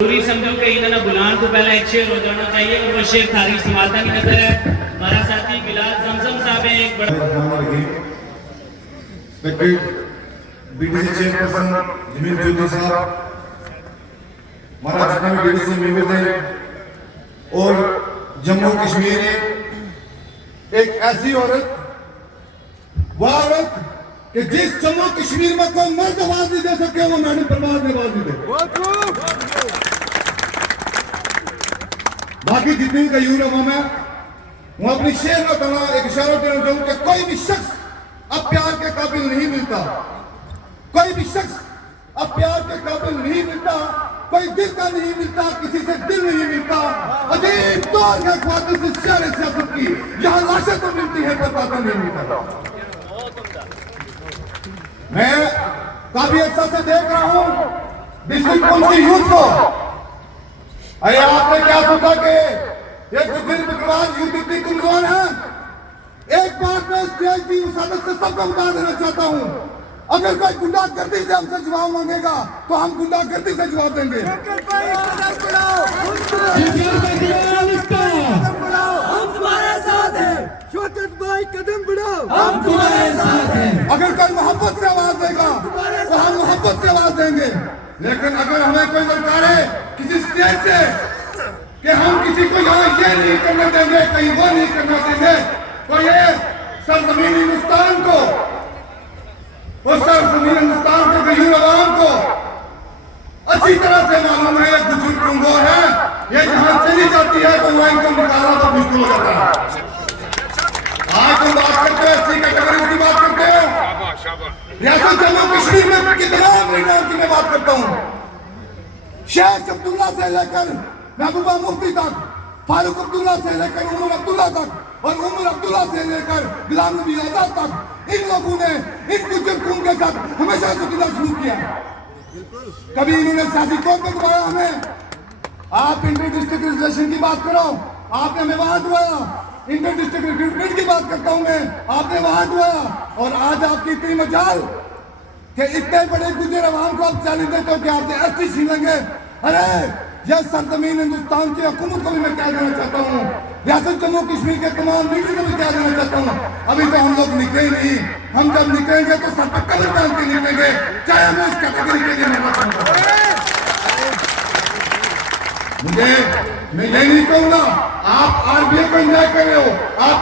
जरूरी समझो कि इन्होंने बुलान को पहले एक शेर हो जाना चाहिए और वो शेर तारीफ समाता की नजर है। हमारा साथी बिलाल जमजम साहब है एक बड़ा बीडीसी चेयरपर्सन जमील चौधरी साहब, हमारा जितना भी बीडीसी मेंबर थे, और जम्मू कश्मीर एक ऐसी औरत, वह औरत कि जिस जम्मू कश्मीर में कोई मर्द आवाज नहीं दे सके वो मैडम परवाज ने आवाज नहीं दे। बाकी जितनी का यूर है वो अपनी शेर में करना एक इशारा देना चाहूं कि कोई भी शख्स अब प्यार के काबिल नहीं मिलता, कोई भी शख्स अब प्यार के काबिल नहीं मिलता, कोई दिल का नहीं मिलता, किसी से दिल नहीं मिलता। अजीब दौर है ख्वातिन से शहर सियासत की, यहाँ लाशें तो मिलती है पर बातें नहीं मिलता। मैं काफी अच्छा से देख रहा हूँ डिस्ट्रिक्ट काउंसिल यूथ को। अरे आपने क्या सोचा कि ये बुजुर्ग विकलांग यूथ इतनी कमजोर है? एक बात मैं स्टेज की सदस्य से सबको बता देना चाहता हूँ, अगर कोई गुंडागर्दी से हमसे जवाब मांगेगा तो हम गुंडागर्दी से जवाब देंगे। हम तुम्हारे साथ हैं, शौकत भाई कदम बढ़ाओ, हम तुम्हारे साथ हैं। अगर कोई मोहब्बत से आवाज देगा तो हम मोहब्बत से आवाज देंगे, लेकिन अगर हमें कोई ललकारे किसी स्टेज से कि हम किसी को यहाँ ये नहीं करने देंगे, कहीं वो नहीं करना देंगे, तो ये सरजमीन हिंदुस्तान को, वो सरजमीन हिंदुस्तान के गरीब आवाम को अच्छी तरह से मालूम है ये बुजुर्ग कमजोर है, ये जहाँ चली जाती है तो वहाँ इनको निकालना तो मुश्किल हो जाता है। आज हम बात करते हैं एससी कैटेगरी की बात करते हैं, रियासत जम्मू कश्मीर में कितना महिलाओं की मैं बात करता हूँ, शेख अब्दुल्ला से लेकर महबूबा मुफ्ती तक, फारूक अब्दुल्ला से लेकर उमर अब्दुल्ला तक, और उमर अब्दुल्ला से लेकर गुलाम नबी आजाद तक, इन लोगों ने इन बुजुर्ग कौम के साथ हमेशा सुखीला सलूक किया। कभी इन्होंने सियासी तौर पर दबाया हमें। आप इंटर डिस्ट्रिक्ट रिजर्वेशन की बात करो, आपने हमें वहां दबाया। इंटर डिस्ट्रिक्ट रिक्रूटमेंट की बात करता हूं मैं, आपने वहां दबाया। और आज आपकी इतनी मजाल कि इतने बड़े गुजर अवाम को आप चैलेंज देते हो कि आपसे एसटी छीन लेंगे। अरे यह सरजमीन हिंदुस्तान की हुकूमत को भी मैं कह देना चाहता हूँ, रियासत जम्मू कश्मीर के तमाम लीडर को भी कह देना चाहता हूँ, अभी तो हम लोग निकले ही नहीं। हम जब निकलेंगे तो सर पर कमर बांध के निकलेंगे, चाहे हमें इस कैटेगरी के लिए मेहनत करना पड़े। मैं यही नहीं कहूंगा आप आरबीआई को एंजॉय कर रहे हो, आप